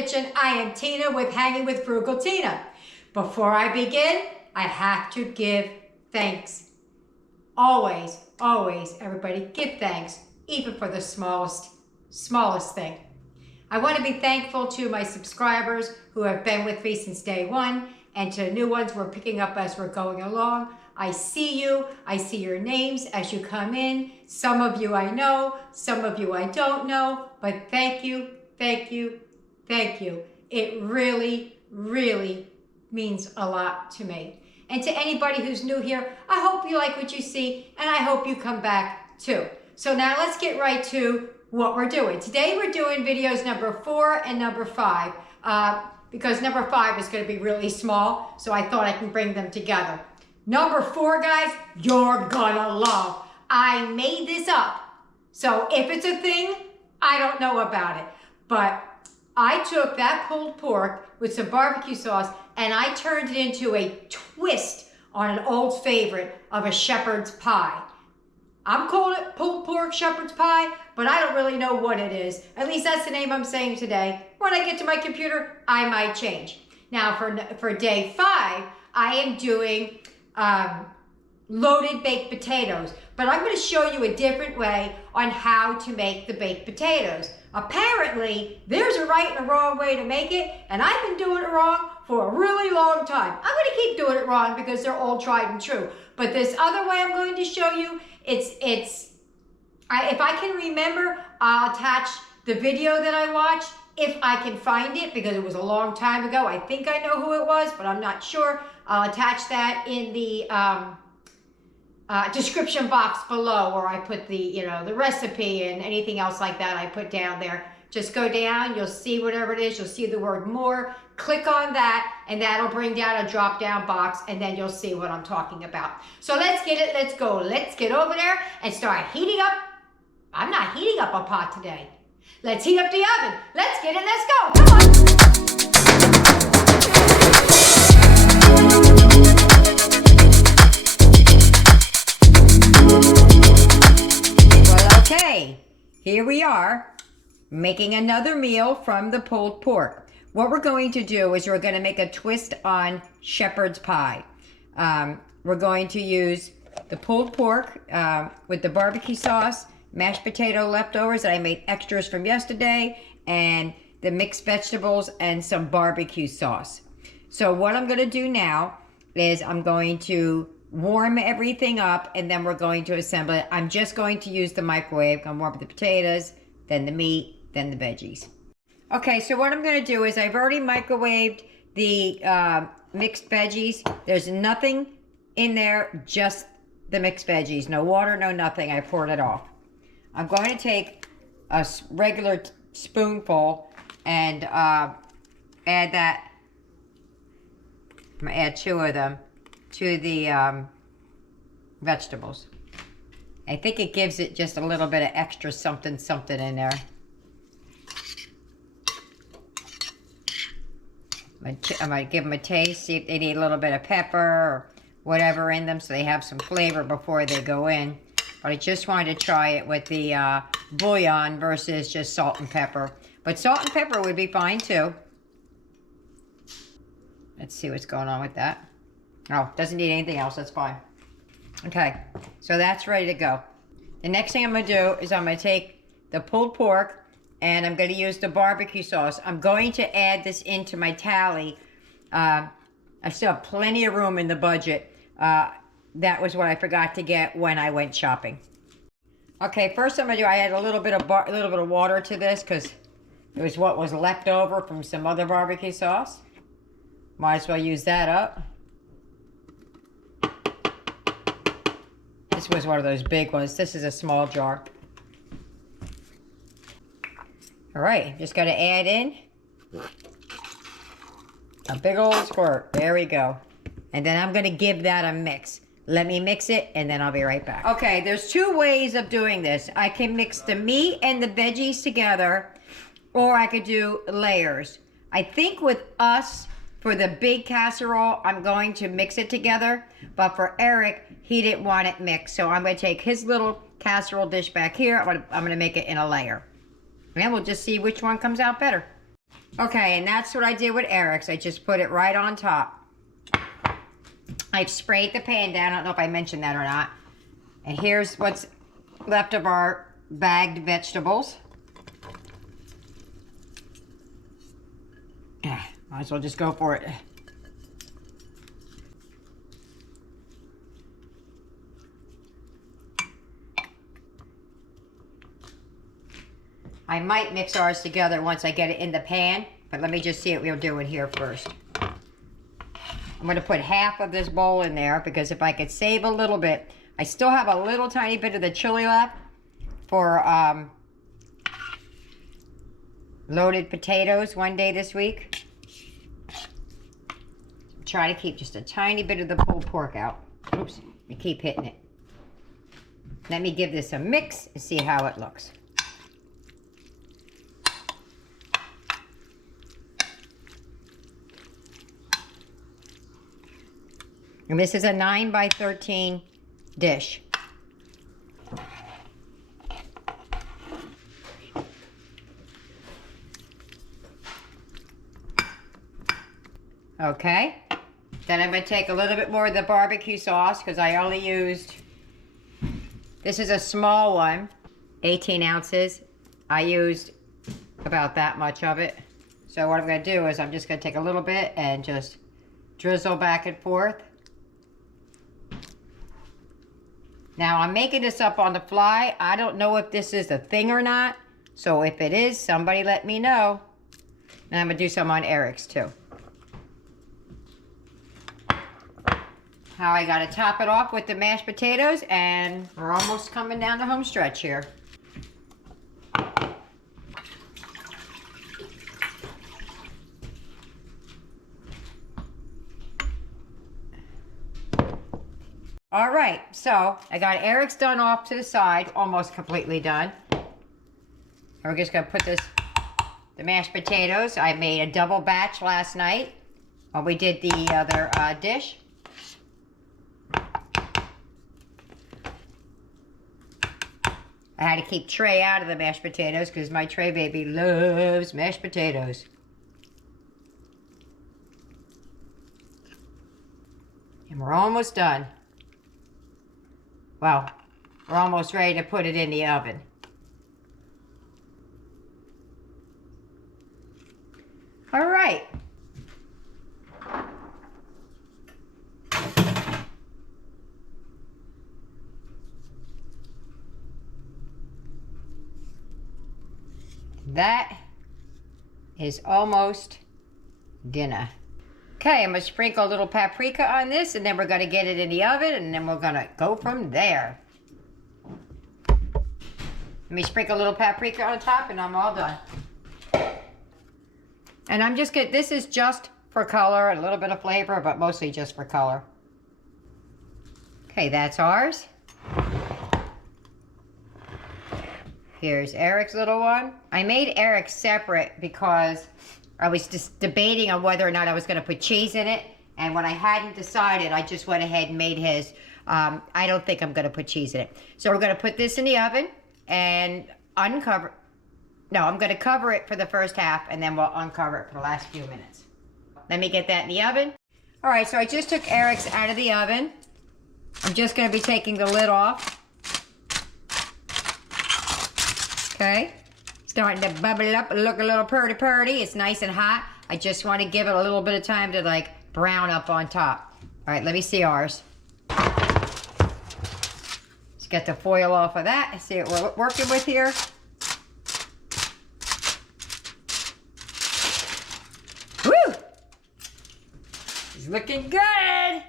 kitchen. I am Tina with Hanging with Frugal Tina. Before I begin, I have to give thanks. Always, always, everybody, give thanks, even for the smallest thing. I want to be thankful to my subscribers who have been with me since day one, and to the new ones we're picking up as we're going along. I see you. I see your names as you come in. Some of you I know, some of you I don't know, but thank you, thank you, thank you. It really, really means a lot to me. And to anybody who's new here, I hope you like what you see, and I hope you come back too. So now let's get right to what we're doing. Today we're doing videos number 4 and number 5, because number 5 is going to be really small, so I thought I can bring them together. Number 4, guys, you're gonna love. I made this up, so if it's a thing, I don't know about it. But I took that pulled pork with some barbecue sauce and I turned it into a twist on an old favorite of a shepherd's pie. I'm calling it pulled pork shepherd's pie, but I don't really know what it is. At least that's the name I'm saying today. When I get to my computer, I might change. Now for day 5, I am doing loaded baked potatoes, but I'm going to show you a different way on how to make the baked potatoes. Apparently, there's a right and a wrong way to make it, and I've been doing it wrong for a really long time. I'm going to keep doing it wrong because they're all tried and true. But this other way I'm going to show you, if I can remember, I'll attach the video that I watched if I can find it, because it was a long time ago. I think I know who it was, but I'm not sure. I'll attach that in the description box below, where I put the recipe and anything else like that I put down there. Just go down, you'll see whatever it is, you'll see the word more, click on that, and that'll bring down a drop down box, and then you'll see what I'm talking about. So let's get it, let's go. Let's get over there and start heating up. I'm not heating up a pot today. Let's heat up the oven. Let's get it, let's go, come on. Well, okay, here we are, making another meal from the pulled pork. What we're going to do is we're going to make a twist on shepherd's pie. We're going to use the pulled pork with the barbecue sauce, mashed potato leftovers that I made extras from yesterday, and the mixed vegetables and some barbecue sauce. So what I'm going to do now is I'm going to warm everything up, and then we're going to assemble it. I'm just going to use the microwave. I'm going to warm up the potatoes, then the meat, then the veggies. Okay, so what I'm going to do is I've already microwaved the mixed veggies. There's nothing in there, just the mixed veggies. No water, no nothing. I poured it off. I'm going to take a regular spoonful and add that. I'm going to add 2 of them to the vegetables. I think it gives it just a little bit of extra something in there. I might give them a taste, see if they need a little bit of pepper or whatever in them so they have some flavor before they go in. But I just wanted to try it with the bouillon versus just salt and pepper. But salt and pepper would be fine too. Let's see what's going on with that. Oh, doesn't need anything else, that's fine. Okay, so that's ready to go. The next thing I'm going to do is I'm going to take the pulled pork and I'm going to use the barbecue sauce. I'm going to add this into my tally. I still have plenty of room in the budget. That was what I forgot to get when I went shopping. Okay, first I'm going to do, I add a little bit of water to this because it was what was left over from some other barbecue sauce. Might as well use that up. This was one of those big ones. This is a small jar. All right, just got to add in a big old squirt. There we go. And then I'm going to give that a mix. Let me mix it, and then I'll be right back. Okay, there's 2 ways of doing this. I can mix the meat and the veggies together, or I could do layers. I think with us, for the big casserole, I'm going to mix it together. But for Eric, he didn't want it mixed. So I'm going to take his little casserole dish back here. I'm going to make it in a layer. And we'll just see which one comes out better. Okay, and that's what I did with Eric's. I just put it right on top. I've sprayed the pan down. I don't know if I mentioned that or not. And here's what's left of our bagged vegetables. Might as well just go for it. I might mix ours together once I get it in the pan, but let me just see what we'll do in here first. I'm going to put half of this bowl in there because if I could save a little bit, I still have a little tiny bit of the chili left for loaded potatoes one day this week. Try to keep just a tiny bit of the pulled pork out. Oops, I keep hitting it. Let me give this a mix and see how it looks. And this is a 9 by 13 dish. Okay. Then I'm going to take a little bit more of the barbecue sauce because I only used, this is a small one, 18 ounces. I used about that much of it. So what I'm going to do is I'm just going to take a little bit and just drizzle back and forth. Now, I'm making this up on the fly. I don't know if this is a thing or not. So if it is, somebody let me know. And I'm going to do some on Eric's too. Now I got to top it off with the mashed potatoes, and we're almost coming down the home stretch here. All right, so I got Eric's done off to the side, almost completely done. We're just gonna put this, the mashed potatoes. I made a double batch last night when we did the other dish. I had to keep Trey out of the mashed potatoes because my Trey baby loves mashed potatoes. And we're almost done. Well, we're almost ready to put it in the oven. All right. That is almost dinner. Okay, I'm going to sprinkle a little paprika on this, and then we're going to get it in the oven, and then we're going to go from there. Let me sprinkle a little paprika on top, and I'm all done. And I'm just going to, this is just for color, a little bit of flavor, but mostly just for color. Okay, that's ours. Here's Eric's little one. I made Eric's separate because I was just debating on whether or not I was going to put cheese in it. And when I hadn't decided, I just went ahead and made his. I don't think I'm going to put cheese in it. So we're going to put this in the oven and uncover. No, I'm going to cover it for the first half and then we'll uncover it for the last few minutes. Let me get that in the oven. All right, so I just took Eric's out of the oven. I'm just going to be taking the lid off. Okay, starting to bubble up and look a little purty. It's nice and hot. I just want to give it a little bit of time to like brown up on top. All right, let me see ours. Let's get the foil off of that and see what we're working with here. Woo! It's looking good.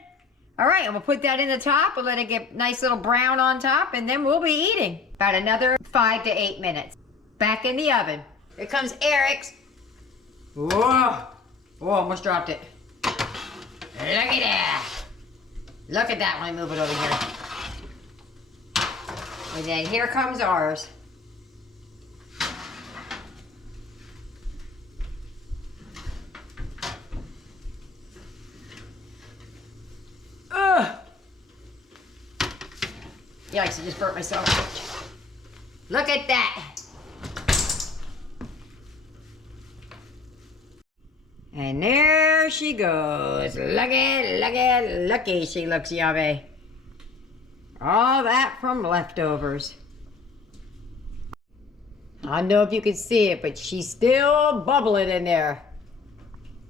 All right, and we'll put that in the top. We'll let it get nice little brown on top, and then we'll be eating. About another 5 to 8 minutes. Back in the oven. Here comes Eric's. Whoa! Whoa, almost dropped it. Look at that. Look at that when I move it over here. And then here comes ours. Ugh! Yikes, I just burnt myself. Look at that. And there she goes. Looky, looky, looky. She looks yummy. All that from leftovers. I don't know if you can see it, but she's still bubbling in there.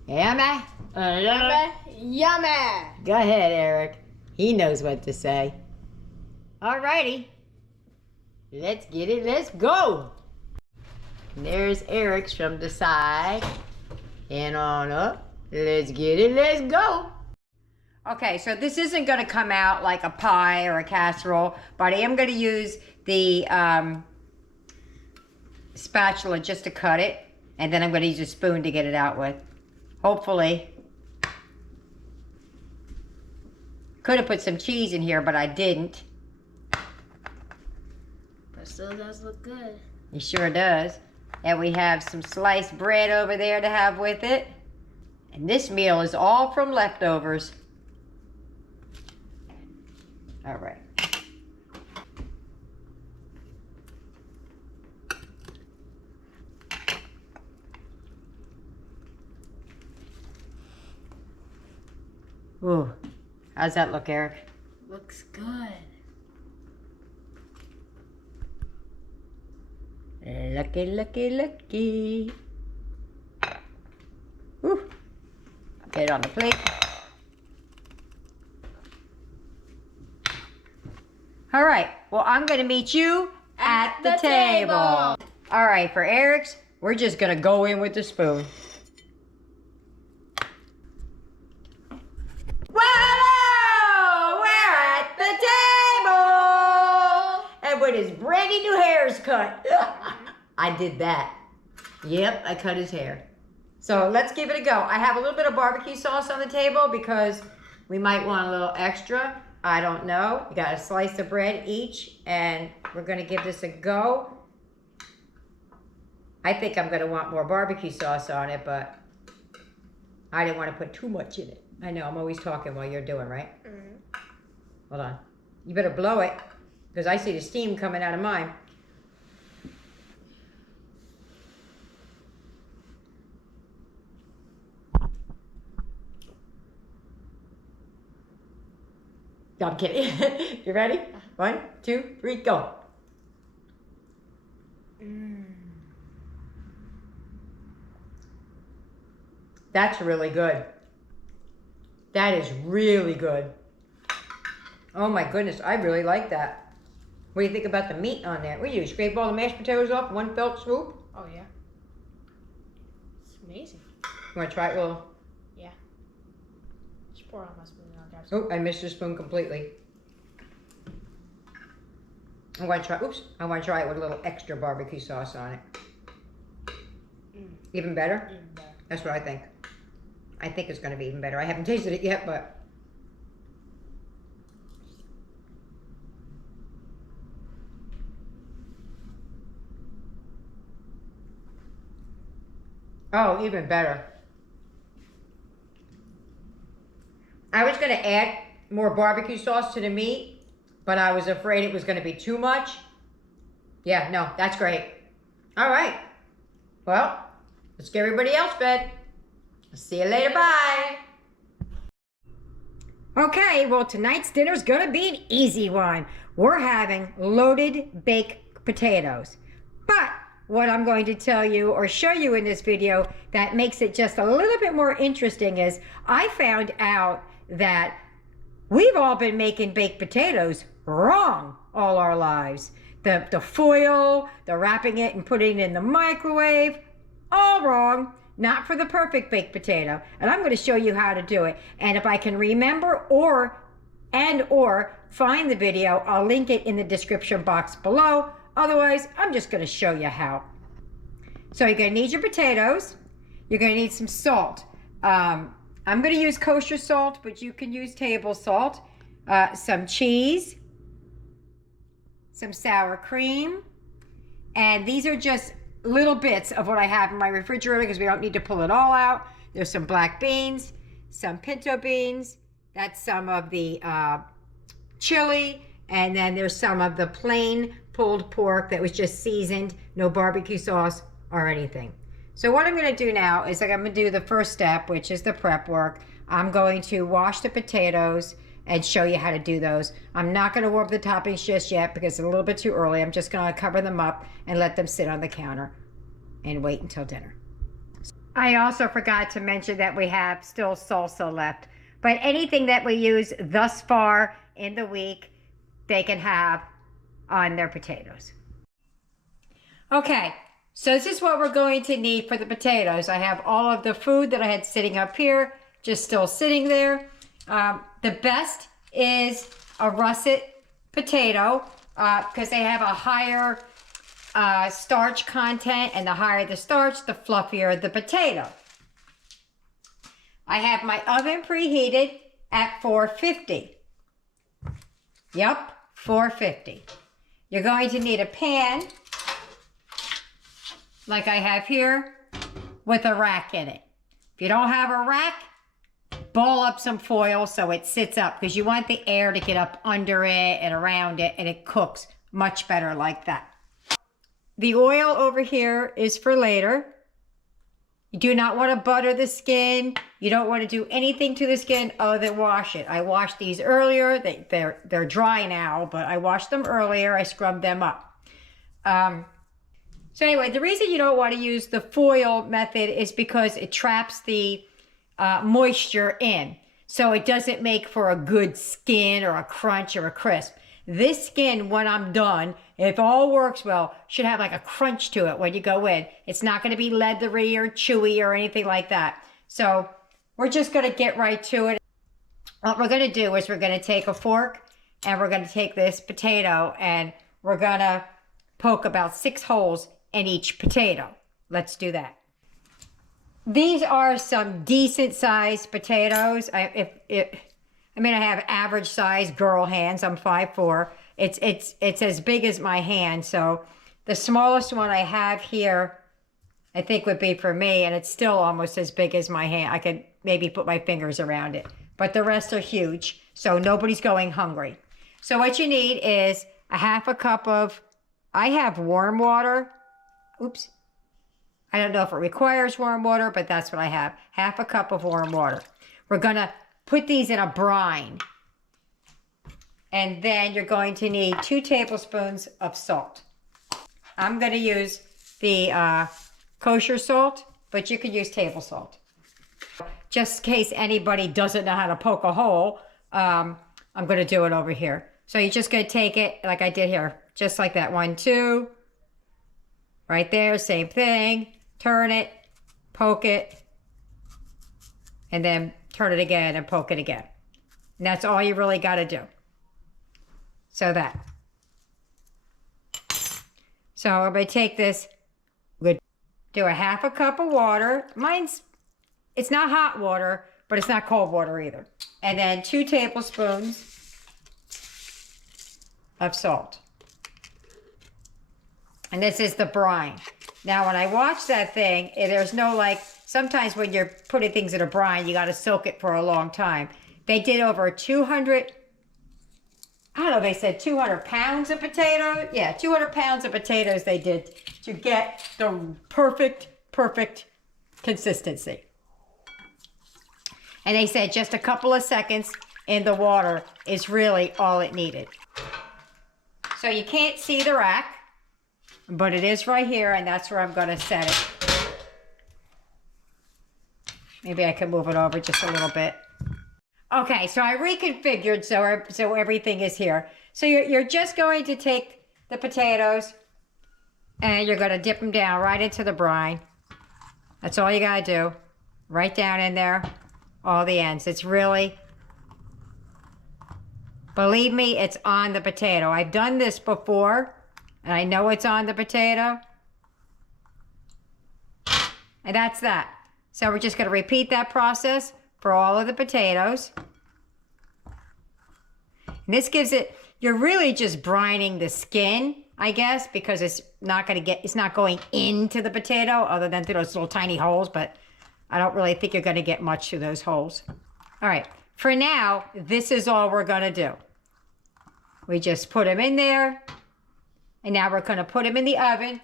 Yummy? Yummy. Yummy. Go ahead, Eric. He knows what to say. Alrighty. Let's get it. Let's go. And there's Eric's from the side. And on up. Let's get it. Let's go. Okay, so this isn't going to come out like a pie or a casserole, but I am going to use the spatula just to cut it. And then I'm going to use a spoon to get it out with. Hopefully. Could have put some cheese in here, but I didn't. But still does look good. It sure does. And we have some sliced bread over there to have with it. And this meal is all from leftovers. All right. Ooh, how's that look, Eric? Looks good. Lucky, lucky, lucky. Ooh. Get it on the plate. All right, well, I'm gonna meet you at the table. All right, for Eric's, we're just gonna go in with the spoon. Whoa! We're at the table! And with his brand new hair's cut. I did that. Yep, I cut his hair. So let's give it a go. I have a little bit of barbecue sauce on the table because we might want a little extra. I don't know. You got a slice of bread each, and we're gonna give this a go. I think I'm gonna want more barbecue sauce on it, but I didn't want to put too much in it. I know, I'm always talking while you're doing, right? Mm-hmm. Hold on. You better blow it, because I see the steam coming out of mine. No, I'm kidding. You ready? 1, 2, 3, go. That's really good. That is really good. Oh my goodness, I really like that. What do you think about the meat on there? What do you do? Scrape all the mashed potatoes off in one fell swoop? Oh yeah. It's amazing. You want to try it? Well, yeah. Just pour out my spoon and I'll grab some. oh, I missed the spoon completely. I want to try. Oops! I want to try it with a little extra barbecue sauce on it. Even better? Even better. That's what I think. I think it's going to be even better. I haven't tasted it yet, but. Oh, even better. I was going to add more barbecue sauce to the meat, but I was afraid it was going to be too much. Yeah, no, that's great. All right. Well, let's get everybody else fed. See you later. Bye. Okay, well, tonight's dinner's going to be an easy one. We're having loaded baked potatoes. But what I'm going to tell you or show you in this video that makes it just a little bit more interesting is I found out that we've all been making baked potatoes wrong all our lives. The foil, the wrapping it and putting it in the microwave, all wrong. Not for the perfect baked potato. And I'm going to show you how to do it. And if I can remember or find the video, I'll link it in the description box below. Otherwise, I'm just going to show you how. So you're going to need your potatoes. You're going to need some salt. I'm going to use kosher salt, but you can use table salt. Some cheese. Some sour cream. And these are just little bits of what I have in my refrigerator because we don't need to pull it all out. There's some black beans, some pinto beans. That's some of the chili. And then there's some of the plain pulled pork that was just seasoned, no barbecue sauce or anything. So what I'm going to do now is I'm going to do the first step, which is the prep work. I'm going to wash the potatoes and show you how to do those. I'm not going to warm the toppings just yet because it's a little bit too early. I'm just going to cover them up and let them sit on the counter and wait until dinner. I also forgot to mention that we have still salsa left, but anything that we use thus far in the week, they can have on their potatoes. Okay, so this is what we're going to need for the potatoes. I have all of the food that I had sitting up here, just still sitting there. The best is a russet potato because they have a higher starch content, and the higher the starch, the fluffier the potato. I have my oven preheated at 450. Yep, 450. You're going to need a pan like I have here with a rack in it. If you don't have a rack, ball up some foil so it sits up because you want the air to get up under it and around it, and it cooks much better like that. The oil over here is for later. You do not want to butter the skin. You don't want to do anything to the skin other than wash it. I washed these earlier. They're dry now, but I washed them earlier. I scrubbed them up. So anyway, the reason you don't want to use the foil method is because it traps the moisture in. So it doesn't make for a good skin or a crunch or a crisp. This skin, when I'm done, if all works well, should have like a crunch to it when you go in. It's not going to be leathery or chewy or anything like that. So we're just going to get right to it. What we're going to do is we're going to take a fork and we're going to take this potato and we're going to poke about 6 holes in each potato. Let's do that. These are some decent sized potatoes. I have average size girl hands. I'm 5'4". It's as big as my hand. So the smallest one I have here, I think would be for me, and it's still almost as big as my hand. I could maybe put my fingers around it, but the rest are huge. So nobody's going hungry. So what you need is a half a cup of, I have warm water. Oops. I don't know if it requires warm water, but that's what I have. Half a cup of warm water. We're gonna put these in a brine. And then you're going to need 2 tablespoons of salt. I'm going to use the kosher salt, but you could use table salt. Just in case anybody doesn't know how to poke a hole, I'm going to do it over here. So you're just going to take it like I did here, just like that. 1, 2, right there, same thing. Turn it, poke it, and then turn it again and poke it again. And that's all you really got to do. So that. So I'm going to take this, do a half a cup of water. It's not hot water, but it's not cold water either. And then 2 tablespoons of salt. And this is the brine. Now, when I watch that thing, there's no sometimes when you're putting things in a brine, you got to soak it for a long time. They did over 200, I don't know, they said 200 pounds of potatoes. Yeah, 200 pounds of potatoes they did to get the perfect consistency. And they said just a couple of seconds in the water is really all it needed. So you can't see the rack, but it is right here, and that's where I'm going to set it. Maybe I can move it over just a little bit. Okay, so I reconfigured so everything is here. So you're just going to take the potatoes and you're going to dip them down right into the brine. That's all you got to do. Right down in there, all the ends. It's really, believe me, it's on the potato. I've done this before, and I know it's on the potato. And that's that. So we're just going to repeat that process for all of the potatoes. And this gives it, you're really just brining the skin, I guess, because it's not going into the potato other than through those little tiny holes, but I don't really think you're going to get much through those holes. All right, for now, this is all we're going to do. We just put them in there, and now we're going to put them in the oven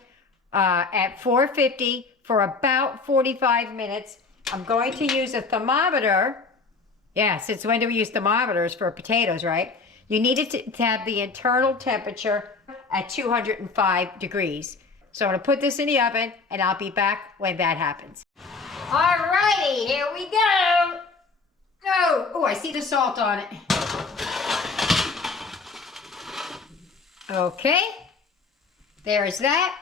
at 450 for about 45 minutes. I'm going to use a thermometer. Yeah, since when do we use thermometers for potatoes, right? You need it to have the internal temperature at 205 degrees. So I'm gonna put this in the oven and I'll be back when that happens. Alrighty, here we go. Oh, I see the salt on it. Okay, there's that.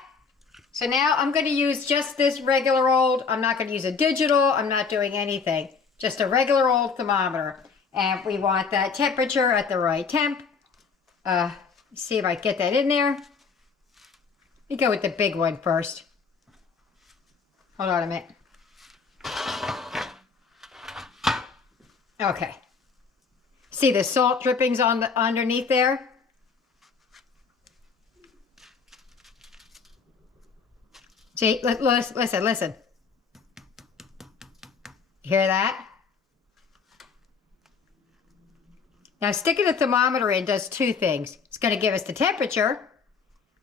So now I'm gonna use just this regular old, I'm not gonna use a digital, I'm not doing anything. Just a regular old thermometer. And we want that temperature at the right temp. See if I can get that in there. Let me go with the big one first. Hold on a minute. Okay. See the salt drippings on the underneath there? See, listen. Hear that? Now sticking a thermometer in does two things. It's going to give us the temperature,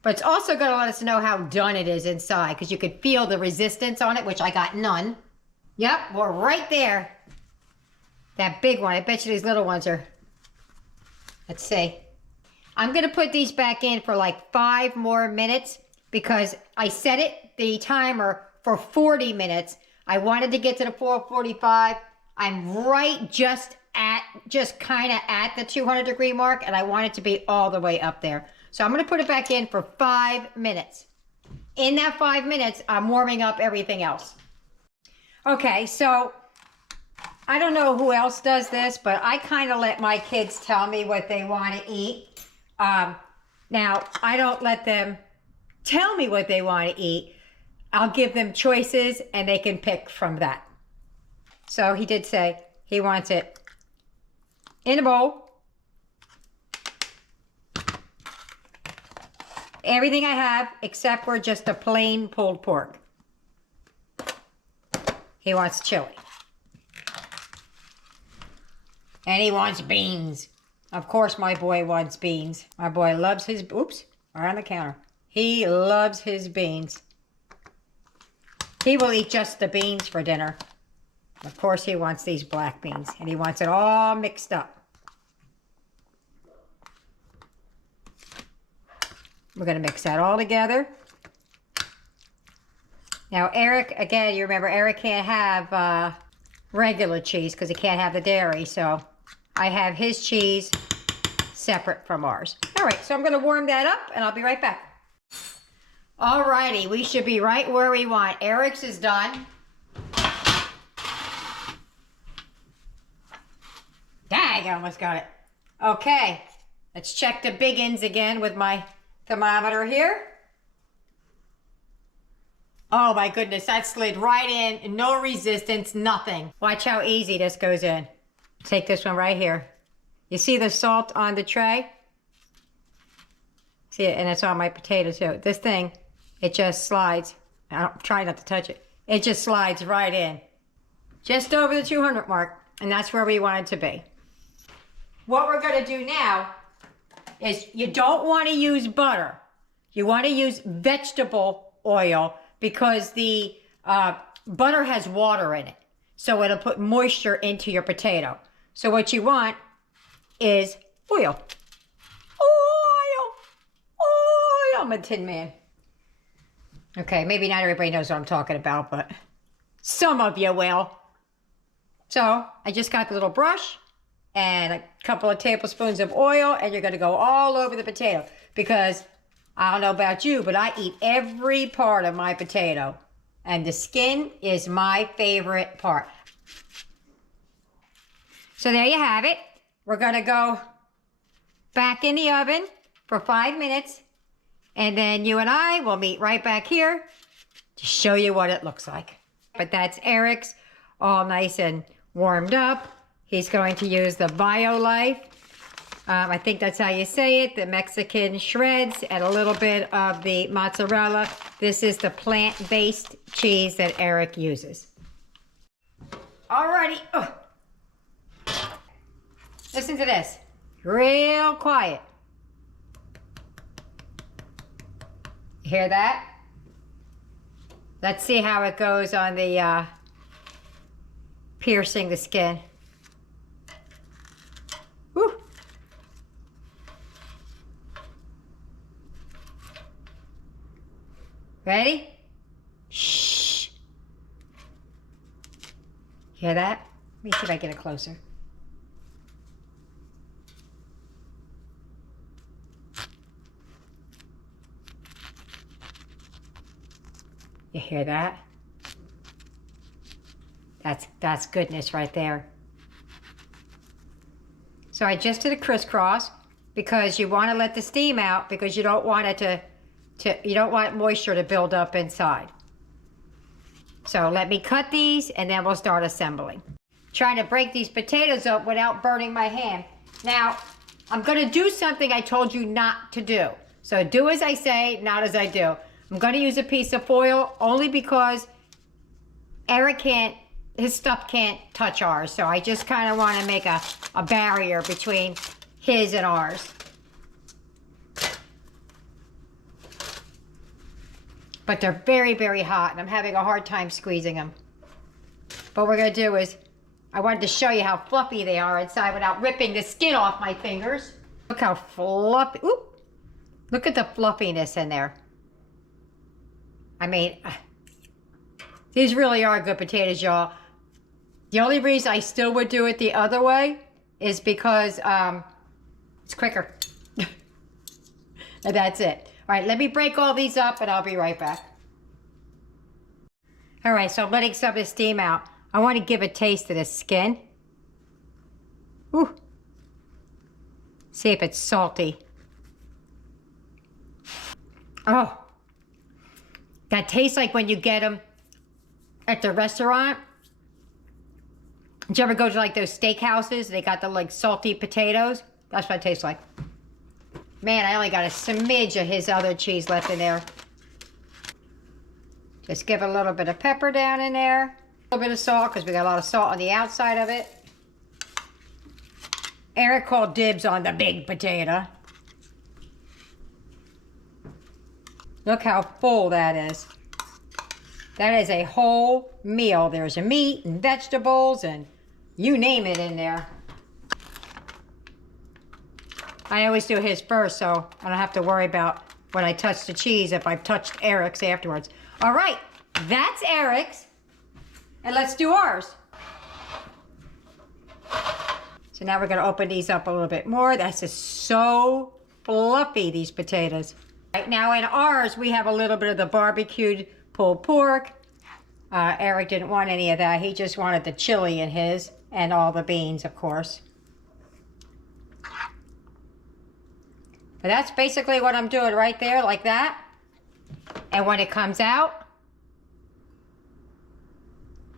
but it's also going to let us know how done it is inside because you could feel the resistance on it, which I got none. Yep, we're right there. That big one, I bet you these little ones are, let's see. I'm going to put these back in for like 5 more minutes because I set it, the timer, for 40 minutes. I wanted to get to the 445. I'm right just kind of at the 200 degree mark, and I want it to be all the way up there. So I'm going to put it back in for 5 minutes. In that 5 minutes, I'm warming up everything else. Okay, so I don't know who else does this, but I kind of let my kids tell me what they want to eat. Now, I don't let them tell me what they want to eat. I'll give them choices, and they can pick from that. So he did say he wants it in a bowl. Everything I have except for just a plain pulled pork. He wants chili. And he wants beans. Of course my boy wants beans. My boy loves his, oops, right on the counter. He loves his beans. He will eat just the beans for dinner. Of course he wants these black beans, and he wants it all mixed up. We're going to mix that all together. Now Eric, again, you remember Eric can't have regular cheese because he can't have the dairy, so I have his cheese separate from ours. All right, so I'm going to warm that up, and I'll be right back. All righty, we should be right where we want. Eric's is done. Dang, I almost got it. Okay, let's check the big ends again with my thermometer here. Oh my goodness, that slid right in. No resistance, nothing. Watch how easy this goes in. Take this one right here. You see the salt on the tray? See it, and it's on my potato too. This thing, it just slides. I'm trying not to touch it. It just slides right in. Just over the 200 mark, and that's where we want it to be. What we're gonna do now is you don't wanna use butter. You wanna use vegetable oil because the butter has water in it. So it'll put moisture into your potato. So what you want is oil. Oil, I'm a tin man. Okay, maybe not everybody knows what I'm talking about, but some of you will. So I just got the little brush and a couple of tablespoons of oil, and you're gonna go all over the potato because I don't know about you, but I eat every part of my potato, and the skin is my favorite part. So there you have it. We're gonna go back in the oven for 5 minutes, and then you and I will meet right back here to show you what it looks like. But that's Eric's, all nice and warmed up. He's going to use the BioLife. I think that's how you say it, the Mexican shreds, and a little bit of the mozzarella. This is the plant-based cheese that Eric uses. Alrighty. Oh. Listen to this. Real quiet. Hear that? Let's see how it goes on the piercing the skin. Woo. Ready? Shh. Hear that? Let me see if I get it closer. You hear that? That's goodness right there. So I just did a crisscross because you want to let the steam out because you don't want it you don't want moisture to build up inside. So let me cut these and then we'll start assembling. Trying to break these potatoes up without burning my hand. Now, I'm gonna do something I told you not to do. So do as I say, not as I do. I'm gonna use a piece of foil only because Eric his stuff can't touch ours. So I just kind of want to make a barrier between his and ours. But they're very, very hot and I'm having a hard time squeezing them. What we're gonna do is, I wanted to show you how fluffy they are inside without ripping the skin off my fingers. Look how fluffy, oop! Look at the fluffiness in there. I mean, these really are good potatoes, y'all. The only reason I still would do it the other way is because it's quicker. And that's it. All right, let me break all these up and I'll be right back. All right, so I'm letting some of the steam out. I want to give a taste of the skin. Ooh. See if it's salty. Oh. That tastes like when you get them at the restaurant. Did you ever go to like those steakhouses? They got the like salty potatoes. That's what it tastes like. Man, I only got a smidge of his other cheese left in there. Just give a little bit of pepper down in there. A little bit of salt, because we got a lot of salt on the outside of it. Eric called dibs on the big potato. Look how full that is. That is a whole meal. There's a meat and vegetables and you name it in there. I always do his first, so I don't have to worry about when I touch the cheese if I've touched Eric's afterwards. All right, that's Eric's. And let's do ours. So now we're gonna open these up a little bit more. That's just so fluffy, these potatoes. Right now in ours, we have a little bit of the barbecued pulled pork. Eric didn't want any of that. He just wanted the chili in his and all the beans, of course. But that's basically what I'm doing right there, like that. And when it comes out,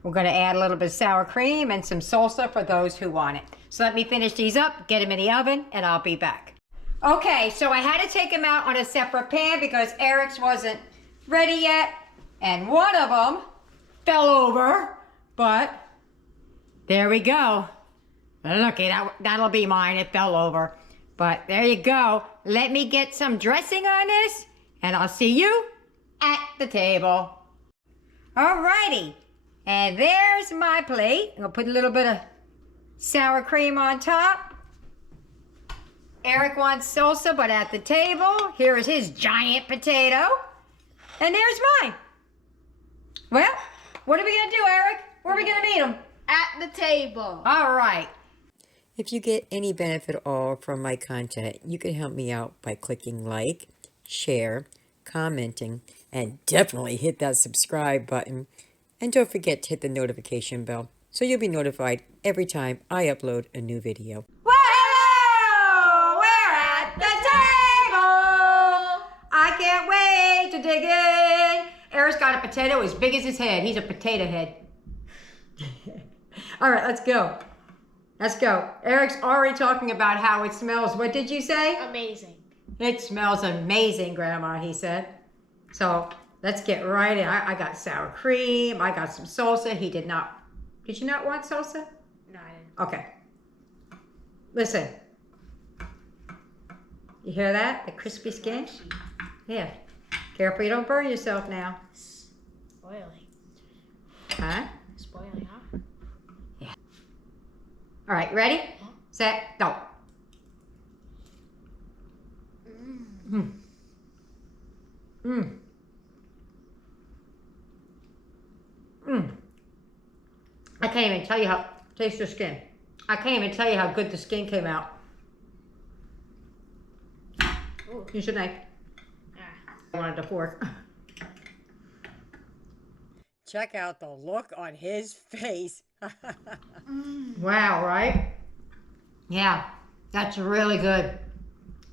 we're gonna add a little bit of sour cream and some salsa for those who want it. So let me finish these up, get them in the oven, and I'll be back. Okay, so I had to take them out on a separate pan because Eric's wasn't ready yet. And one of them fell over, but there we go. Looky, that'll be mine, it fell over. But there you go. Let me get some dressing on this, and I'll see you at the table. Alrighty, and there's my plate. I'm gonna put a little bit of sour cream on top. Eric wants salsa, but at the table, here is his giant potato. And there's mine. Well, what are we gonna do, Eric? Where are we gonna meet him? At the table. All right. If you get any benefit at all from my content, you can help me out by clicking like, share, commenting, and definitely hit that subscribe button. And don't forget to hit the notification bell so you'll be notified every time I upload a new video. Whoa! We're at the table! I can't wait to dig in. Eric's got a potato as big as his head. He's a potato head. All right, let's go. Let's go. Eric's already talking about how it smells. What did you say? Amazing. It smells amazing, Grandma, he said. So let's get right in. I got sour cream. I got some salsa. He did not. Did you not want salsa? No, I didn't. Okay. Listen. You hear that? The crispy skin? Yeah. Careful you don't burn yourself now. Oh Spoiling. Huh? Spoiling, huh? All right, ready, set, go. Mm. Mm. Mm. I can't even tell you how, taste your skin. I can't even tell you how good the skin came out. Ooh. Use your knife. Ah. I wanted a fork. Check out the look on his face. Wow, right? Yeah, that's really good.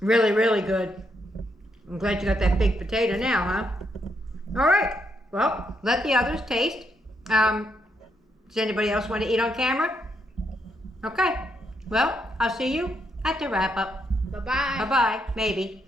Really, really good. I'm glad you got that big potato now, huh? All right. Well, let the others taste. Does anybody else want to eat on camera? Okay. Well, I'll see you at the wrap up. Bye-bye. Bye-bye. Maybe.